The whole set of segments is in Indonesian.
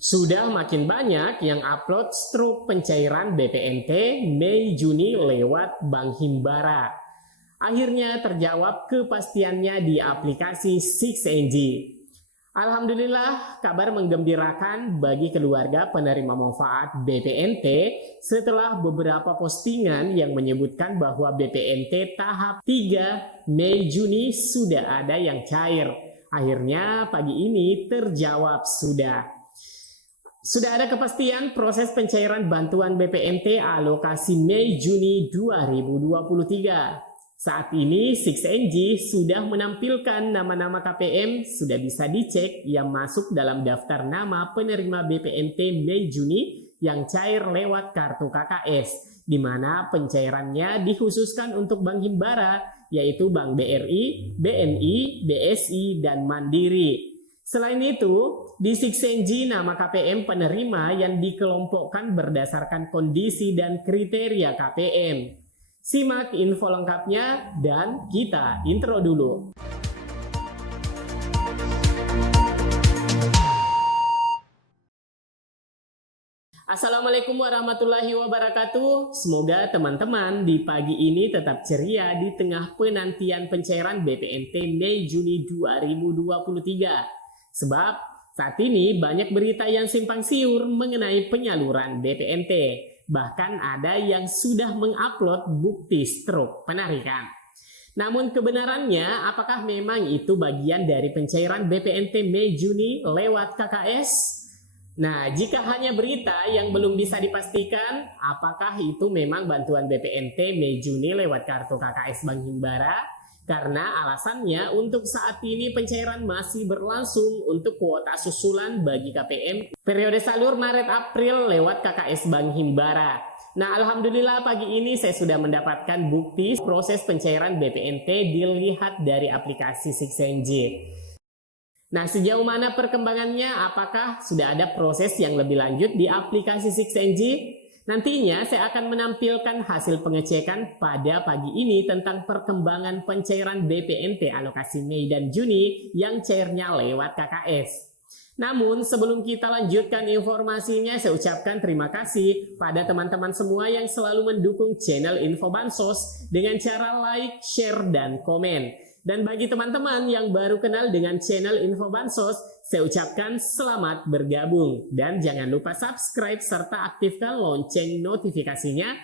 Sudah makin banyak yang upload struk pencairan BPNT Mei Juni lewat Bank Himbara. Akhirnya terjawab kepastiannya di aplikasi 6NG. Alhamdulillah, kabar menggembirakan bagi keluarga penerima manfaat BPNT setelah beberapa postingan yang menyebutkan bahwa BPNT tahap 3 Mei Juni sudah ada yang cair. Akhirnya pagi ini terjawab sudah. Sudah ada kepastian proses pencairan bantuan BPNT alokasi Mei Juni 2023. Saat ini 6NG sudah menampilkan nama-nama KPM sudah bisa dicek yang masuk dalam daftar nama penerima BPNT Mei Juni yang cair lewat kartu KKS, di mana pencairannya dikhususkan untuk Bank Himbara, yaitu Bank BRI, BNI, BSI, dan Mandiri. Selain itu, di 6NG nama KPM penerima yang dikelompokkan berdasarkan kondisi dan kriteria KPM. Simak info lengkapnya dan kita intro dulu. Assalamualaikum warahmatullahi wabarakatuh. Semoga teman-teman di pagi ini tetap ceria di tengah penantian pencairan BPNT Mei Juni 2023. Sebab saat ini banyak berita yang simpang siur mengenai penyaluran BPNT. Bahkan ada yang sudah mengupload bukti struk penarikan. Namun kebenarannya, apakah memang itu bagian dari pencairan BPNT Mei Juni lewat KKS? Nah, jika hanya berita yang belum bisa dipastikan, apakah itu memang bantuan BPNT Mei Juni lewat kartu KKS Bank Himbara? Karena alasannya untuk saat ini pencairan masih berlangsung untuk kuota susulan bagi KPM periode salur Maret-April lewat KKS Bank Himbara. Nah, alhamdulillah pagi ini saya sudah mendapatkan bukti proses pencairan BPNT dilihat dari aplikasi 6NG. Nah, sejauh mana perkembangannya? Apakah sudah ada proses yang lebih lanjut di aplikasi 6NG? Nantinya saya akan menampilkan hasil pengecekan pada pagi ini tentang perkembangan pencairan BPNT alokasi Mei dan Juni yang cairnya lewat KKS. Namun sebelum kita lanjutkan informasinya, saya ucapkan terima kasih pada teman-teman semua yang selalu mendukung channel Info Bansos dengan cara like, share, dan komen. Dan bagi teman-teman yang baru kenal dengan channel Info Bansos, saya ucapkan selamat bergabung. Dan jangan lupa subscribe serta aktifkan lonceng notifikasinya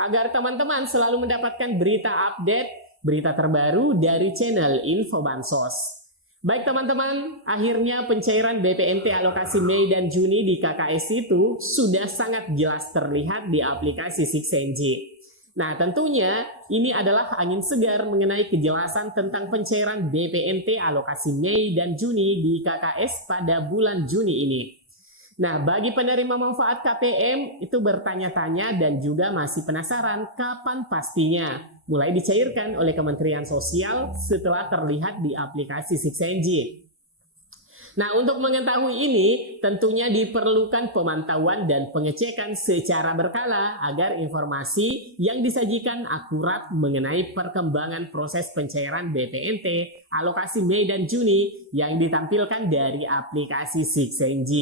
agar teman-teman selalu mendapatkan berita update, berita terbaru dari channel Info Bansos. Baik teman-teman, akhirnya pencairan BPNT alokasi Mei dan Juni di KKS itu sudah sangat jelas terlihat di aplikasi 6NG. Nah, tentunya ini adalah angin segar mengenai kejelasan tentang pencairan BPNT alokasi Mei dan Juni di KKS pada bulan Juni ini. Nah, bagi penerima manfaat KPM itu bertanya-tanya dan juga masih penasaran kapan pastinya mulai dicairkan oleh Kementerian Sosial setelah terlihat di aplikasi 6NG. Nah, untuk mengetahui ini tentunya diperlukan pemantauan dan pengecekan secara berkala agar informasi yang disajikan akurat mengenai perkembangan proses pencairan BPNT alokasi Mei dan Juni yang ditampilkan dari aplikasi 6NG.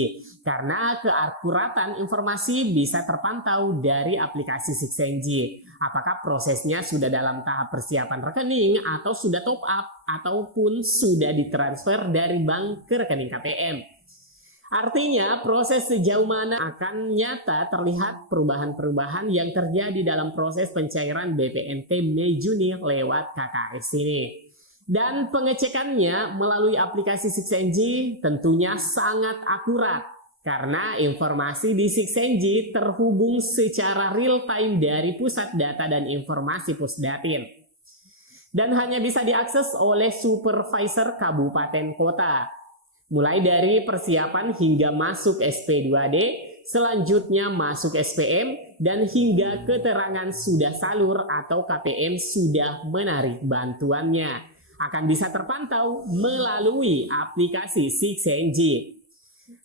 Karena keakuratan informasi bisa terpantau dari aplikasi 6NG. Apakah prosesnya sudah dalam tahap persiapan rekening atau sudah top up ataupun sudah ditransfer dari bank ke rekening KPM. Artinya proses sejauh mana akan nyata terlihat perubahan-perubahan yang terjadi dalam proses pencairan BPNT Mei Juni lewat KKS ini. Dan pengecekannya melalui aplikasi 6NG tentunya sangat akurat. Karena informasi di 6NG terhubung secara real time dari pusat data dan informasi Pusdatin. Dan hanya bisa diakses oleh supervisor kabupaten kota. Mulai dari persiapan hingga masuk SP2D, selanjutnya masuk SPM, dan hingga keterangan sudah salur atau KPM sudah menarik bantuannya. Akan bisa terpantau melalui aplikasi 6NG.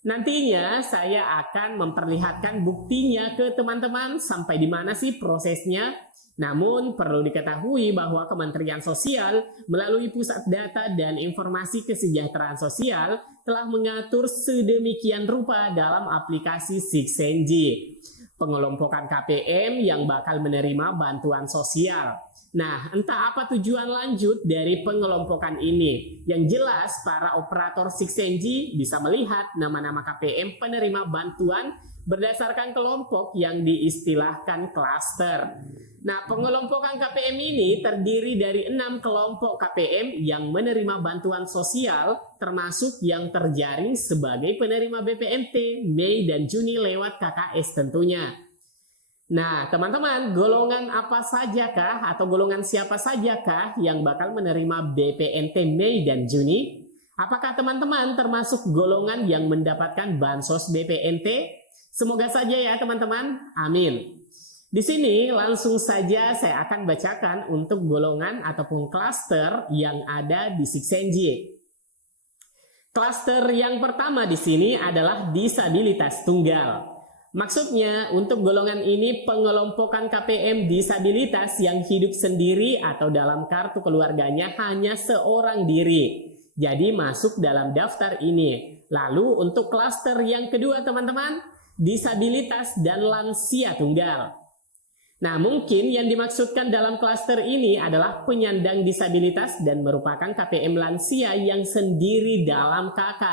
Nantinya saya akan memperlihatkan buktinya ke teman-teman sampai di mana sih prosesnya. Namun perlu diketahui bahwa Kementerian Sosial melalui Pusat Data dan Informasi Kesejahteraan Sosial telah mengatur sedemikian rupa dalam aplikasi Sixenji pengelompokan KPM yang bakal menerima bantuan sosial. Nah, entah apa tujuan lanjut dari pengelompokan ini. Yang jelas, para operator Sixenji bisa melihat nama-nama KPM penerima bantuan berdasarkan kelompok yang diistilahkan klaster. Nah, pengelompokan KPM ini terdiri dari 6 kelompok KPM yang menerima bantuan sosial, termasuk yang terjaring sebagai penerima BPNT Mei dan Juni lewat KKS tentunya. Nah, teman-teman, golongan apa sajakah atau golongan siapa sajakah yang bakal menerima BPNT Mei dan Juni? Apakah teman-teman termasuk golongan yang mendapatkan bansos BPNT? Semoga saja ya teman-teman. Amin. Di sini langsung saja saya akan bacakan untuk golongan ataupun klaster yang ada di Sixenji. Klaster yang pertama di sini adalah disabilitas tunggal. Maksudnya untuk golongan ini pengelompokan KPM disabilitas yang hidup sendiri atau dalam kartu keluarganya hanya seorang diri. Jadi masuk dalam daftar ini. Lalu untuk klaster yang kedua teman-teman, disabilitas dan lansia tunggal. Nah, mungkin yang dimaksudkan dalam klaster ini adalah penyandang disabilitas dan merupakan KPM lansia yang sendiri dalam KK.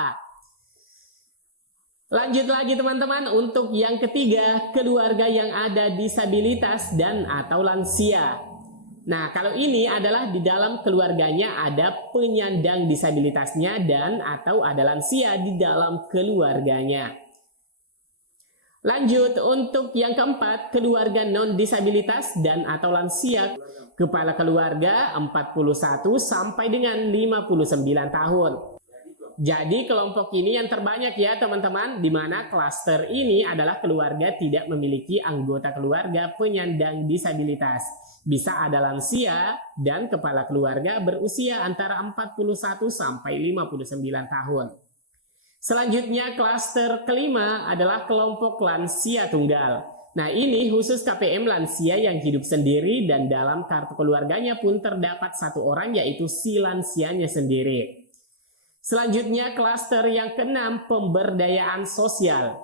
Lanjut lagi teman-teman, untuk yang ketiga, keluarga yang ada disabilitas dan atau lansia. Nah, kalau ini adalah di dalam keluarganya ada penyandang disabilitasnya dan atau ada lansia di dalam keluarganya. Lanjut, untuk yang keempat, keluarga non-disabilitas dan atau lansia, kepala keluarga 41 sampai dengan 59 tahun. Jadi kelompok ini yang terbanyak ya teman-teman, di mana klaster ini adalah keluarga tidak memiliki anggota keluarga penyandang disabilitas. Bisa ada lansia dan kepala keluarga berusia antara 41 sampai 59 tahun. Selanjutnya klaster kelima adalah kelompok lansia tunggal. Nah, ini khusus KPM lansia yang hidup sendiri dan dalam kartu keluarganya pun terdapat satu orang yaitu si lansianya sendiri. Selanjutnya klaster yang keenam, pemberdayaan sosial.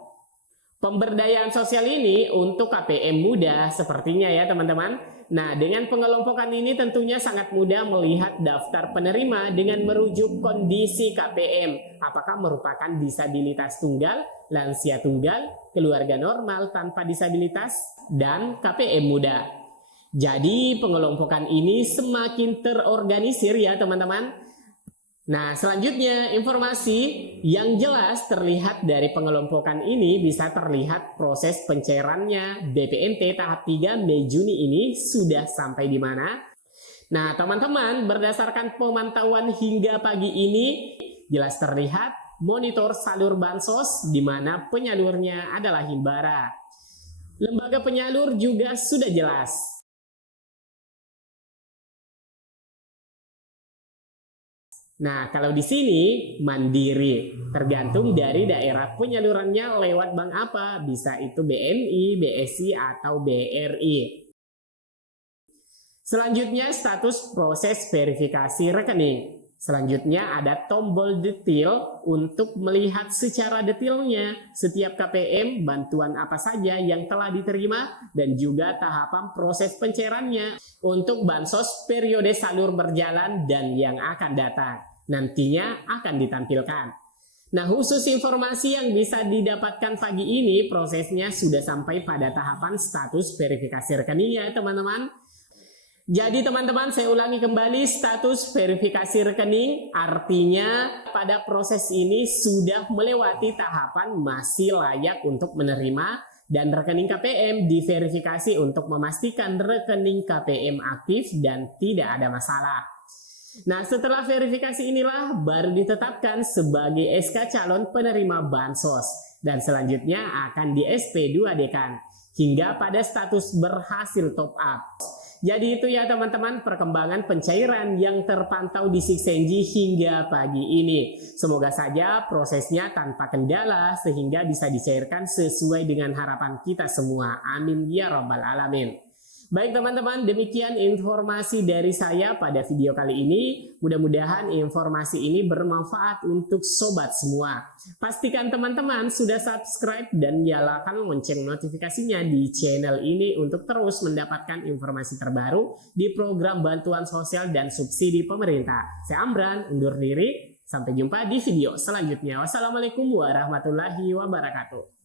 Pemberdayaan sosial ini untuk KPM muda sepertinya ya teman-teman. Nah, dengan pengelompokan ini tentunya sangat mudah melihat daftar penerima dengan merujuk kondisi KPM. Apakah merupakan disabilitas tunggal, lansia tunggal, keluarga normal tanpa disabilitas, dan KPM muda. Jadi pengelompokan ini semakin terorganisir ya teman-teman. Nah, selanjutnya informasi yang jelas terlihat dari pengelompokan ini bisa terlihat proses pencairannya BPNT tahap 3 Mei Juni ini sudah sampai di mana. Nah, teman-teman, berdasarkan pemantauan hingga pagi ini jelas terlihat monitor salur bansos di mana penyalurnya adalah Himbara. Lembaga penyalur juga sudah jelas. Nah, kalau di sini mandiri, tergantung dari daerah penyalurannya lewat bank apa, bisa itu BNI, BSI, atau BRI. Selanjutnya status proses verifikasi rekening. Selanjutnya ada tombol detail untuk melihat secara detailnya setiap KPM, bantuan apa saja yang telah diterima, dan juga tahapan proses pencairannya untuk bansos periode salur berjalan dan yang akan datang. Nantinya akan ditampilkan. Nah, khusus informasi yang bisa didapatkan pagi ini, prosesnya sudah sampai pada tahapan status verifikasi rekening ya teman-teman. Jadi teman-teman, saya ulangi kembali, status verifikasi rekening artinya pada proses ini sudah melewati tahapan masih layak untuk menerima dan rekening KPM diverifikasi untuk memastikan rekening KPM aktif dan tidak ada masalah. Nah, setelah verifikasi inilah baru ditetapkan sebagai SK calon penerima bansos dan selanjutnya akan di SP2D-kan hingga pada status berhasil top up. Jadi itu ya teman-teman perkembangan pencairan yang terpantau di Sixenji hingga pagi ini. Semoga saja prosesnya tanpa kendala sehingga bisa dicairkan sesuai dengan harapan kita semua. Amin ya rabbal alamin. Baik teman-teman, demikian informasi dari saya pada video kali ini. Mudah-mudahan informasi ini bermanfaat untuk sobat semua. Pastikan teman-teman sudah subscribe dan nyalakan lonceng notifikasinya di channel ini untuk terus mendapatkan informasi terbaru di program bantuan sosial dan subsidi pemerintah. Saya Amran, undur diri. Sampai jumpa di video selanjutnya. Wassalamualaikum warahmatullahi wabarakatuh.